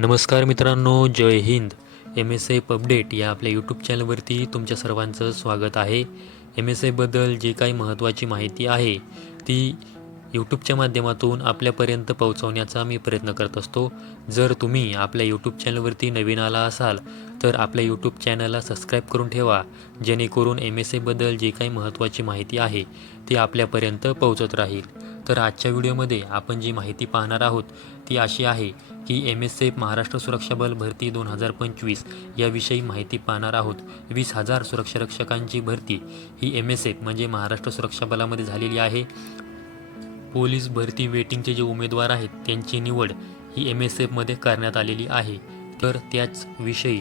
नमस्कार मित्रांनो जय Hind. M S F update या आपल्या यूट्यूब चॅनलवरती तुमच्या सर्वांचं स्वागत आहे. एम एस एफबद्दल जी काही महत्त्वाची माहिती आहे ती यूट्यूबच्या माध्यमातून आपल्यापर्यंत पोहोचवण्याचा मी प्रयत्न करत असतो. जर तुम्ही आपल्या यूट्यूब चॅनलवरती नवीन आला असाल तर आपल्या यूट्यूब चॅनलला सबस्क्राईब करून ठेवा. जेणेकरून एम एस एफबद्दल जी काही महत्त्वाची माहिती आहे ती आपल्यापर्यंत पोहोचत राहील. तर आजच्या व्हिडिओमध्ये आपण जी माहिती पाहणार आहोत ती अशी आहे की एम एस एफ महाराष्ट्र सुरक्षा बल भरती दोन हजार पंचवीस याविषयी माहिती पाहणार आहोत. वीस हजार सुरक्षारक्षकांची भरती ही एम एस एफ म्हणजे महाराष्ट्र सुरक्षा बलामध्ये झालेली आहे. पोलीस भरती वेटिंगचे जे उमेदवार आहेत त्यांची निवड ही एम एस एफमध्ये करण्यात आलेली आहे. तर त्याच विषयी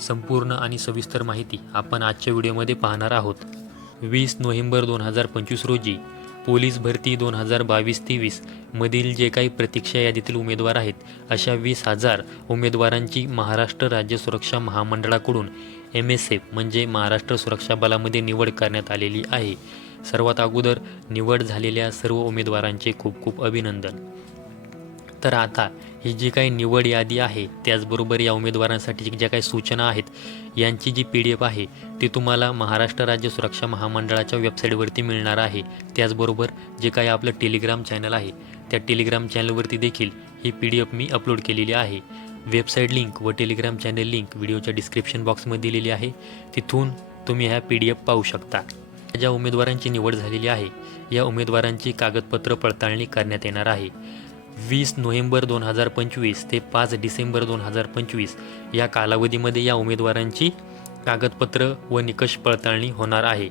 संपूर्ण आणि सविस्तर माहिती आपण आजच्या व्हिडिओमध्ये पाहणार आहोत. वीस नोव्हेंबर दोन हजार पंचवीस रोजी पोलीस भरती दोन हजार बावीस तेवीस मधील जे काही प्रतीक्षा यादीतील उमेदवार आहेत अशा वीस हजार उमेदवारांची महाराष्ट्र राज्य सुरक्षा महामंडळाकडून एम एस एफ म्हणजे महाराष्ट्र सुरक्षा बलामध्ये निवड करण्यात आलेली आहे. सर्वात अगोदर निवड झालेल्या सर्व उमेदवारांचे खूप खूप अभिनंदन. तर आता ही जी काही निवड यादी आहे त्याचबरोबर या उमेदवारांसाठी ज्या काही सूचना आहेत यांची जी पी डी एफ आहे ती तुम्हाला महाराष्ट्र राज्य सुरक्षा महामंडळाच्या वेबसाईटवरती मिळणार आहे. त्याचबरोबर जे काही आपलं टेलिग्राम चॅनल आहे त्या टेलिग्राम चॅनलवरती देखील ही पी डी एफ मी अपलोड केलेली आहे. वेबसाईट लिंक व टेलिग्राम चॅनल लिंक व्हिडिओच्या डिस्क्रिप्शन बॉक्समध्ये दिलेली आहे. तिथून तुम्ही ह्या पी डी एफ पाहू शकता. ज्या उमेदवारांची निवड झालेली आहे या उमेदवारांची कागदपत्र पडताळणी करण्यात येणार आहे. वीस नोव्हेंबर दोन हजार पंचवीस ते पाच डिसेंबर दोन हजार पंचवीस या कालावधीमध्ये या उमेदवारांची कागदपत्र व निकष पडताळणी होणार आहे.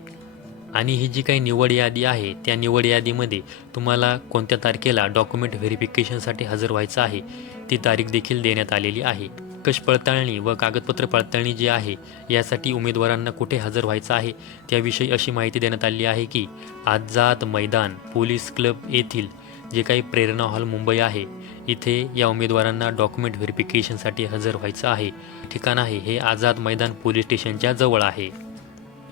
आणि ही जी काही निवड यादी आहे त्या निवड यादीमध्ये तुम्हाला कोणत्या तारखेला डॉक्युमेंट व्हेरिफिकेशनसाठी हजर व्हायचं आहे ती तारीख देखील देण्यात आलेली आहे. निकष पडताळणी व कागदपत्र पडताळणी जी आहे यासाठी उमेदवारांना कुठे हजर व्हायचं आहे त्याविषयी अशी माहिती देण्यात आली आहे की आझाद मैदान पोलीस क्लब येथील जे काही प्रेरणा हॉल मुंबई आहे इथे या उमेदवारांना डॉक्युमेंट व्हेरिफिकेशनसाठी हजर व्हायचं आहे. ठिकाण आहे हे आझाद मैदान पोलीस स्टेशनच्या जवळ आहे.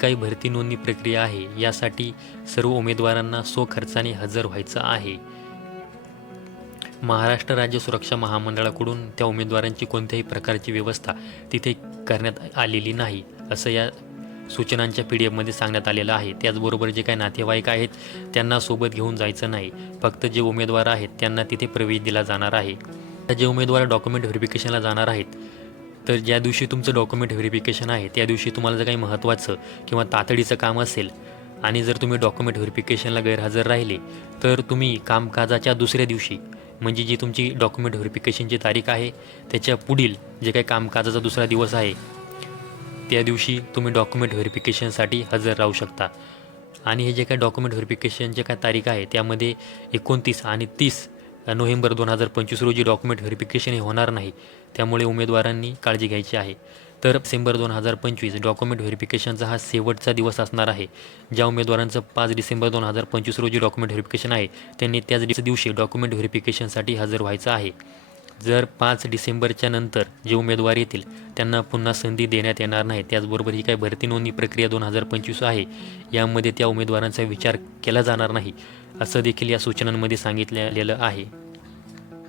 काही भरती नोंदणी प्रक्रिया आहे यासाठी सर्व उमेदवारांना स्वखर्चाने हजर व्हायचं आहे. महाराष्ट्र राज्य सुरक्षा महामंडळाकडून त्या उमेदवारांची कोणत्याही प्रकारची व्यवस्था तिथे करण्यात आलेली नाही असं या सूचनांच्या पी डी एफमध्ये सांगण्यात आलेलं आहे. त्याचबरोबर जे काही नातेवाईक आहेत त्यांना सोबत घेऊन जायचं नाही. फक्त जे उमेदवार आहेत त्यांना तिथे प्रवेश दिला जाणार आहे. जे उमेदवार डॉक्युमेंट व्हेरिफिकेशनला जाणार आहेत तर ज्या दिवशी तुमचं डॉक्युमेंट व्हेरिफिकेशन आहे त्या दिवशी तुम्हाला जर काही महत्त्वाचं किंवा तातडीचं काम असेल आणि जर तुम्ही डॉक्युमेंट व्हेरिफिकेशनला गैरहजर राहिले तर तुम्ही कामकाजाच्या दुसऱ्या दिवशी म्हणजे जी तुमची डॉक्युमेंट व्हेरिफिकेशनची तारीख आहे त्याच्या पुढील जे काही कामकाजाचा दुसरा दिवस आहे त्या दिवशी तुम्ही डॉक्युमेंट व्हेरिफिकेशनसाठी हजर राहू शकता. आणि हे जे काही डॉक्युमेंट व्हेरिफिकेशनचे काय तारीख आहे त्यामध्ये एकोणतीस आणि तीस नोव्हेंबर दोन हजार पंचवीस रोजी डॉक्युमेंट व्हेरिफिकेशन हे होणार नाही. त्यामुळे उमेदवारांनी काळजी घ्यायची आहे. तर डिसेंबर दोन हजार पंचवीस डॉक्युमेंट व्हेरिफिकेशनचा हा शेवटचा दिवस असणार आहे. ज्या उमेदवारांचं पाच डिसेंबर दोन हजार पंचवीस रोजी डॉक्युमेंट व्हेरिफिकेशन आहे त्यांनी त्याच दिवशी डॉक्युमेंट व्हेरिफिकेशनसाठी हजर व्हायचं आहे. जर पाच डिसेंबरच्या नंतर जे उमेदवार येतील त्यांना पुन्हा संधी देण्यात येणार नाही. त्याचबरोबर ही काय भरती नोंदणी प्रक्रिया दोन हजार पंचवीस आहे. यामध्ये त्या उमेदवारांचा विचार केला जाणार नाही असं देखील या सूचनांमध्ये सांगितलेलं आहे.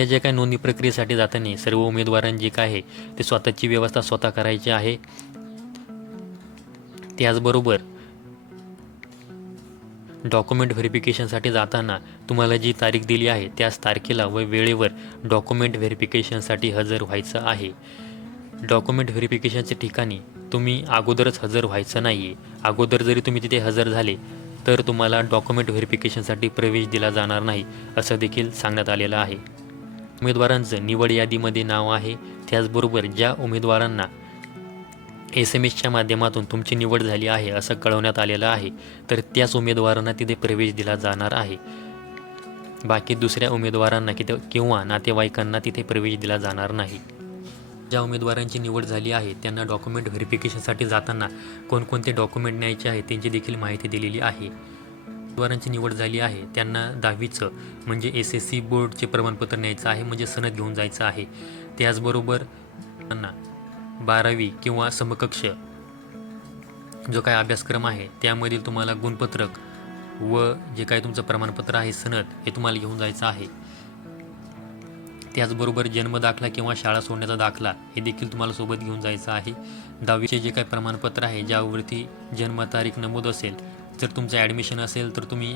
या ज्या काही नोंदणी प्रक्रियेसाठी जाताना सर्व उमेदवारांनी जे काय आहे ते स्वतःची व्यवस्था स्वतः करायची आहे. त्याचबरोबर डॉक्युमेंट व्हेरिफिकेशनसाठी जाताना तुम्हाला जी तारीख दिली आहे त्याच तारखेला व वेळेवर डॉक्युमेंट व्हेरिफिकेशनसाठी हजर व्हायचं आहे. डॉक्युमेंट व्हेरिफिकेशनच्या ठिकाणी तुम्ही अगोदरच हजर व्हायचं नाही आहे अगोदर जरी तुम्ही तिथे हजर झाले तर तुम्हाला डॉक्युमेंट व्हेरिफिकेशनसाठी प्रवेश दिला जाणार नाही असं देखील सांगण्यात आलेलं आहे. उमेदवारांचं निवड यादीमध्ये नाव आहे. त्याचबरोबर ज्या उमेदवारांना एस एम एसच्या माध्यमातून तुमची निवड झाली आहे असं कळवण्यात आलेलं आहे. तर त्याच उमेदवारांना तिथे प्रवेश दिला जाणार आहे. बाकी दुसऱ्या उमेदवारांना किंवा किंवा नातेवाईकांना तिथे प्रवेश दिला जाणार नाही. ज्या उमेदवारांची निवड झाली आहे त्यांना डॉक्युमेंट व्हेरिफिकेशनसाठी जाताना कोणकोणते डॉक्युमेंट न्यायचे आहे त्यांची देखील माहिती दिलेली आहे. उमेदवारांची निवड झाली आहे त्यांना दहावीचं म्हणजे एस एस सी बोर्डचे प्रमाणपत्र न्यायचं आहे म्हणजे सनद घेऊन जायचं आहे. त्याचबरोबर त्यांना बारावी किंवा समकक्ष जो काय अभ्यासक्रम आहे त्यामधील तुम्हाला गुणपत्रक व जे काही तुमचं प्रमाणपत्र आहे सनद हे तुम्हाला घेऊन जायचं आहे. त्याचबरोबर जन्मदाखला किंवा शाळा सोडण्याचा दाखला हे देखील तुम्हाला सोबत घेऊन जायचं आहे. दहावीचे जे काही प्रमाणपत्र आहे ज्यावरती जन्मतारीख नमूद असेल जर तुमचं ॲडमिशन असेल तर तुम्ही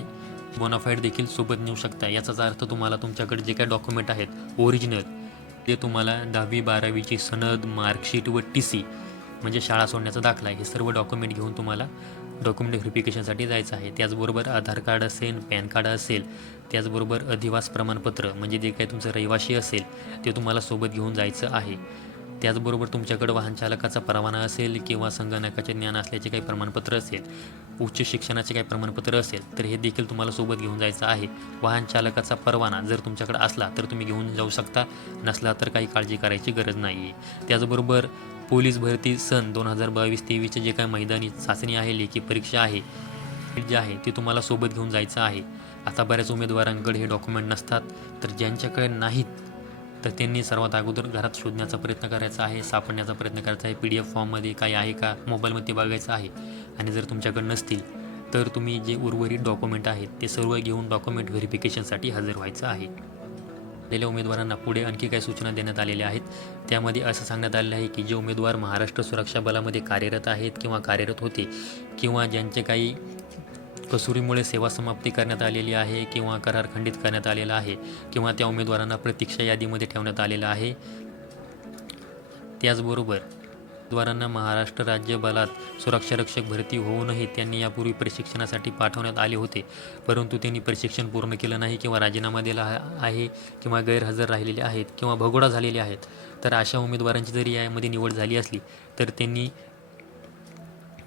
बोनाफाईड देखील सोबत नेऊ शकता. याचाच अर्थ तुम्हाला तुमच्याकडे जे काही डॉक्युमेंट आहेत ओरिजिनल ते तुम्हाला दहावी बारावीची सनद मार्कशीट व टी सी म्हणजे शाळा सोडण्याचा दाखला हे सर्व डॉक्युमेंट घेऊन तुम्हाला डॉक्युमेंट व्हेरिफिकेशनसाठी जायचं आहे. त्याचबरोबर आधार कार्ड असेल पॅन कार्ड असेल त्याचबरोबर अधिवास प्रमाणपत्र म्हणजे जे काही तुमचं रहिवाशी असेल ते तुम्हाला सोबत घेऊन जायचं आहे. त्याचबरोबर तुमच्याकडं वाहन चालकाचा परवाना असेल किंवा संगणकाचे ज्ञान असल्याचे काही प्रमाणपत्र असेल उच्च शिक्षणाचे काही प्रमाणपत्र असेल तर हे देखील तुम्हाला सोबत घेऊन जायचं आहे. वाहन चालकाचा परवाना जर तुमच्याकडे असला तर तुम्ही घेऊन जाऊ शकता. नसला तर काही काळजी करायची गरज नाही आहे त्याचबरोबर पोलीस भरती सन दोन हजार बावीस तेवीसचे जे काही मैदानी चाचणी आहे लेखी परीक्षा आहे जे आहे ते तुम्हाला सोबत घेऊन जायचं आहे. आता बऱ्याच उमेदवारांकडे हे डॉक्युमेंट नसतात तर ज्यांच्याकडे नाहीत तर त्यांनी सर्वात अगोदर घरात शोधण्याचा प्रयत्न करायचा आहे सापडण्याचा प्रयत्न करायचा आहे. पी डी एफ फॉर्ममध्ये काही आहे का? मोबाईलमध्ये बघायचं आहे. आणि जर तुमच्याकडे नसतील तर तुम्ही जे उर्वरित डॉक्युमेंट आहेत ते सर्व घेऊन डॉक्युमेंट व्हेरिफिकेशनसाठी हजर व्हायचं आहे. आलेल्या उमेदवारांना पुढे आणखी काही सूचना देण्यात आलेल्या आहेत. त्यामध्ये असं सांगण्यात आलेलं आहे की जे उमेदवार महाराष्ट्र सुरक्षा बलामध्ये कार्यरत आहेत किंवा कार्यरत होते किंवा ज्यांचे काही कसुरीमुळे सेवा समाप्ती करण्यात आलेली आहे किंवा करार खंडित करण्यात आलेला आहे किंवा त्या उमेदवारांना प्रतीक्षा यादीमध्ये ठेवण्यात आलेलं आहे. त्याचबरोबर उमेदवारांना महाराष्ट्र राज्य बलात सुरक्षारक्षक भरती होऊनही त्यांनी यापूर्वी प्रशिक्षणासाठी पाठवण्यात आले होते. परंतु त्यांनी प्रशिक्षण पूर्ण केलं नाही किंवा राजीनामा दिला आहे किंवा गैरहजर राहिलेले आहेत किंवा भगोडा झालेले आहेत. तर अशा उमेदवारांची जरी यामध्ये निवड झाली असली तर त्यांनी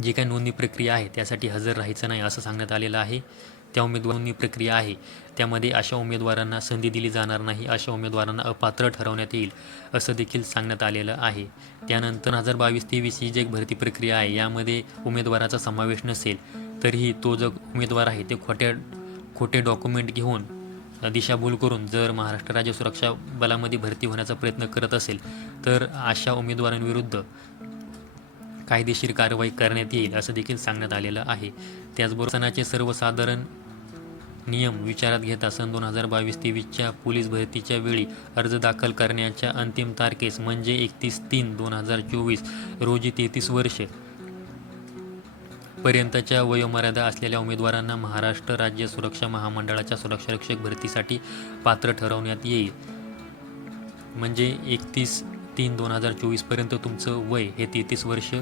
जी काही नोंदणी प्रक्रिया आहे त्यासाठी हजर राहायचं नाही असं सांगण्यात आलेलं आहे. त्या उमेदवार नोंदणी प्रक्रिया आहे. त्यामध्ये अशा उमेदवारांना संधी दिली जाणार नाही अशा उमेदवारांना अपात्र ठरवण्यात येईल असं देखील सांगण्यात आलेलं आहे. त्यानंतर हजार बावीस तेवीस ही जी एक भरती प्रक्रिया आहे यामध्ये उमेदवाराचा समावेश नसेल तरीही तो जो उमेदवार आहे ते खोट्या खोटे डॉक्युमेंट घेऊन दिशाभूल करून जर महाराष्ट्र राज्य सुरक्षा बलामध्ये भरती होण्याचा प्रयत्न करत असेल तर अशा उमेदवारांविरुद्ध कायदेशीर कारवाई करण्यात येईल असं देखील सांगण्यात आलेलं आहे. त्याचबरोबर सणाचे सर्वसाधारण नियम विचारात घेता सन दोन हजार बावीस तेवीसच्या पोलीस भरतीच्या वेळी अर्ज दाखल करण्याच्या अंतिम तारखेस म्हणजे एकतीस तीन दोन हजार चोवीस रोजी तेहतीस वर्ष पर्यंतच्या वयोमर्यादा असलेल्या उमेदवारांना महाराष्ट्र राज्य सुरक्षा महामंडळाच्या सुरक्षारक्षक भरतीसाठी पात्र ठरवण्यात येईल. म्हणजे एकतीस तीन दोन हजार चोवीसपर्यंत तुमचं वय हे तेहतीस वर्ष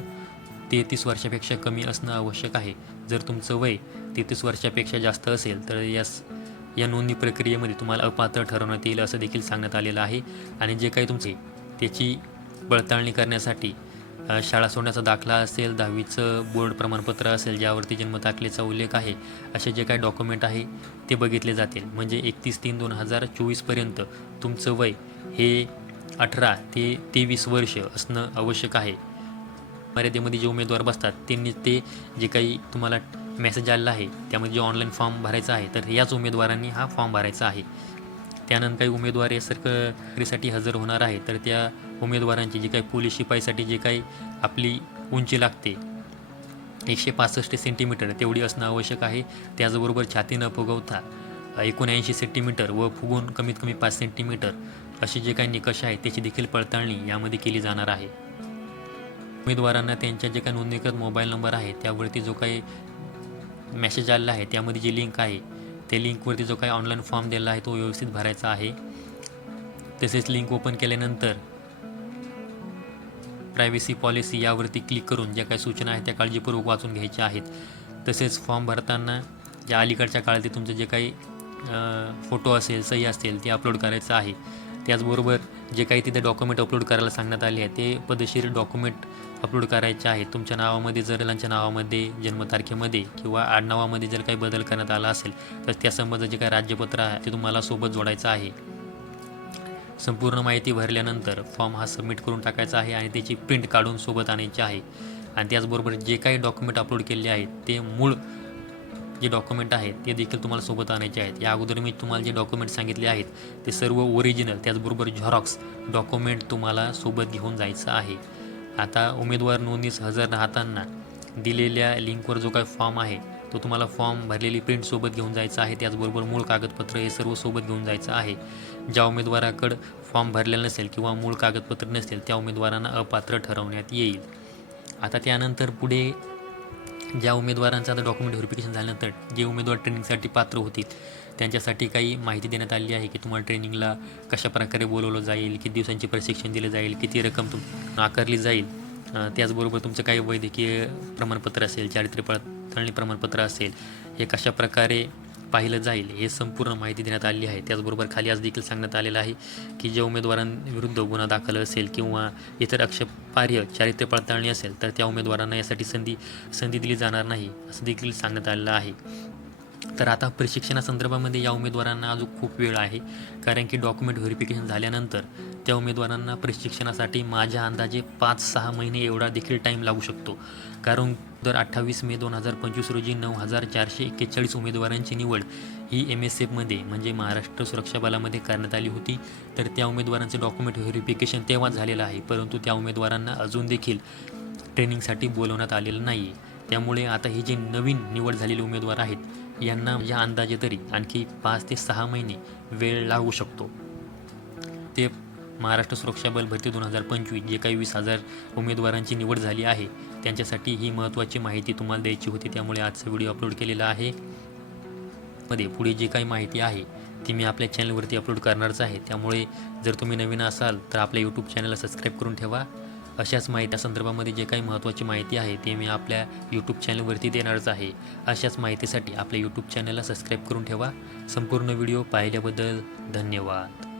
तेहतीस वर्षापेक्षा कमी असणं आवश्यक आहे. जर तुमचं वय तेहतीस वर्षापेक्षा जास्त असेल तर यास या नोंदणी प्रक्रियेमध्ये तुम्हाला अपात्र ठरवण्यात येईल असं देखील सांगण्यात आलेलं आहे. आणि जे काही तुमचे त्याची पडताळणी करण्यासाठी शाळा सोडण्याचा दाखला असेल दहावीचं बोर्ड प्रमाणपत्र असेल ज्यावरती जन्मतारखेचा उल्लेख आहे असे जे काही डॉक्युमेंट आहे ते बघितले जातील. म्हणजे एकतीस तीन दोन हजार चोवीसपर्यंत तुमचं वय हे अठरा ते तेवीस वर्ष असणं आवश्यक आहे. मर्यादेमध्ये जे उमेदवार बसतात त्यांनी ते जे काही तुम्हाला मेसेज आलेला आहे त्यामध्ये जे ऑनलाईन फॉर्म भरायचा आहे तर याच उमेदवारांनी हा फॉर्म भरायचा आहे. त्यानंतर काही उमेदवार या सरकारीसाठी हजर होणार आहे तर त्या उमेदवारांची जी काही पोलीस शिपाईसाठी जे काही आपली उंची लागते एकशे पासष्ट सेंटीमीटर तेवढी असणं आवश्यक आहे. त्याचबरोबर छाती न फुगवता एकोणऐंशी सेंटीमीटर व फुगून कमीत कमी पाच सेंटीमीटर असे जे काही निकष आहेत त्याची देखील पडताळणी यामध्ये केली जाणार आहे. उमेदवारांना त्यांच्या जे काही नोंदणीकृत मोबाईल नंबर आहे त्यावरती जो काही मेसेज आलेला आहे त्यामध्ये जी लिंक आहे त्या लिंकवरती जो काही ऑनलाईन फॉर्म दिलेला आहे तो व्यवस्थित भरायचा आहे. तसेच लिंक ओपन केल्यानंतर प्रायव्हसी पॉलिसी यावरती क्लिक करून ज्या काही सूचना आहेत त्या काळजीपूर्वक वाचून घ्यायच्या आहेत. तसेच फॉर्म भरताना ज्या अलीकडच्या काळातील तुमचं जे काही फोटो असेल सही असेल ते अपलोड करायचं आहे. त्याचबरोबर जे काही तिथे डॉक्युमेंट अपलोड करायला सांगण्यात आले आहे ते पदशीर डॉक्युमेंट अपलोड करायचे आहे तुमच्या नावामध्ये जर मुलांच्या नावामध्ये जन्मतारखेमध्ये किंवा आडनावामध्ये जर काही बदल करण्यात आला असेल तर त्यासंबंध जे काही राज्यपत्र आहे ते तुम्हाला सोबत जोडायचं आहे. संपूर्ण माहिती भरल्यानंतर फॉर्म हा सबमिट करून टाकायचा आहे आणि त्याची प्रिंट काढून सोबत आणायची आहे. आणि त्याचबरोबर जे काही डॉक्युमेंट अपलोड केले आहेत ते मूळ जे डॉक्युमेंट आहेत ते देखील तुम्हाला सोबत आणायचे आहेत. या अगोदर मी तुम्हाला जे डॉक्युमेंट सांगितले आहेत ते सर्व ओरिजिनल त्याचबरोबर झॉरॉक्स डॉक्युमेंट तुम्हाला सोबत घेऊन जायचं आहे. आता उमेदवार नोंदणीस हजर राहताना दिलेल्या लिंकवर जो काही फॉर्म आहे तो तुम्हाला फॉर्म भरलेली प्रिंट सोबत घेऊन जायचं आहे. त्याचबरोबर मूळ कागदपत्र हे सर्व सोबत घेऊन जायचं आहे. ज्या उमेदवाराकडं फॉर्म भरलेला नसेल किंवा मूळ कागदपत्र नसेल त्या उमेदवारांना अपात्र ठरवण्यात येईल. आता त्यानंतर पुढे ज्या उमेदवारांचं आता डॉक्युमेंट व्हेरिफिकेशन झाल्यानंतर जे उमेदवार ट्रेनिंगसाठी पात्र होतील त्यांच्यासाठी काही माहिती देण्यात आली आहे की तुम्हाला ट्रेनिंगला कशाप्रकारे बोलवलं जाईल किती दिवसांचे प्रशिक्षण दिलं जाईल किती रक्कम तुम आकारली जाईल? त्याचबरोबर तुमचं काही वैद्यकीय प्रमाणपत्र असेल चारित्र्य पडताळणी प्रमाणपत्र असेल हे कशाप्रकारे पाहिलं जाईल हे संपूर्ण माहिती देण्यात आली आहे. त्याचबरोबर खाली आज देखील सांगण्यात आलेलं आहे की ज्या उमेदवारांविरुद्ध गुन्हा दाखल असेल किंवा इतर अक्षपार्य चारित्र्य पडताळणी असेल तर त्या उमेदवारांना यासाठी संधी संधी दिली जाणार नाही असं देखील सांगण्यात आलेलं आहे. तर आता प्रशिक्षणासंदर्भामध्ये या उमेदवारांना अजून खूप वेळ आहे कारण की डॉक्युमेंट व्हेरिफिकेशन झाल्यानंतर त्या उमेदवारांना प्रशिक्षणासाठी माझ्या अंदाजे पाच सहा महिने एवढा देखील टाईम लागू शकतो. कारण दर अठ्ठावीस मे दोन हजार पंचवीस रोजी नऊ हजार चारशे एक्केचाळीस उमेदवारांची निवड ही एम एस एफमध्ये म्हणजे महाराष्ट्र सुरक्षा बलामध्ये करण्यात आली होती. तर त्या उमेदवारांचं डॉक्युमेंट व्हेरिफिकेशन तेव्हा झालेलं आहे परंतु त्या उमेदवारांना अजून देखील ट्रेनिंगसाठी बोलवण्यात आलेलं नाही आहे त्यामुळे आता ही जी नवीन निवड झालेले उमेदवार आहेत यांना या अंदाजे तरी आणखी पाच ते सहा महिने वेळ लागू शकतो. ते महाराष्ट्र सुरक्षा बल भरती दोन हजार पंचवीस जे काही वीस हजार उमेदवारांची निवड झाली आहे त्यांच्यासाठी ही महत्त्वाची माहिती तुम्हाला द्यायची होती त्यामुळे आजचा व्हिडिओ अपलोड केलेला आहे. मध्ये पुढे जी काही माहिती आहे ती मी आपल्या चॅनलवरती अपलोड करणारच आहे. त्यामुळे जर तुम्ही नवीन असाल तर आपल्या यूट्यूब चॅनलला सबस्क्राईब करून ठेवा. अशाच माहिती संदर्भामध्ये जे काही महत्त्वाची माहिती आहे ते मी आपल्या यूट्यूब चॅनलवरती देणारच आहे. अशाच माहितीसाठी आपल्या यूट्यूब चॅनलला सबस्क्राईब करून ठेवा. संपूर्ण व्हिडिओ पाहिल्याबद्दल धन्यवाद.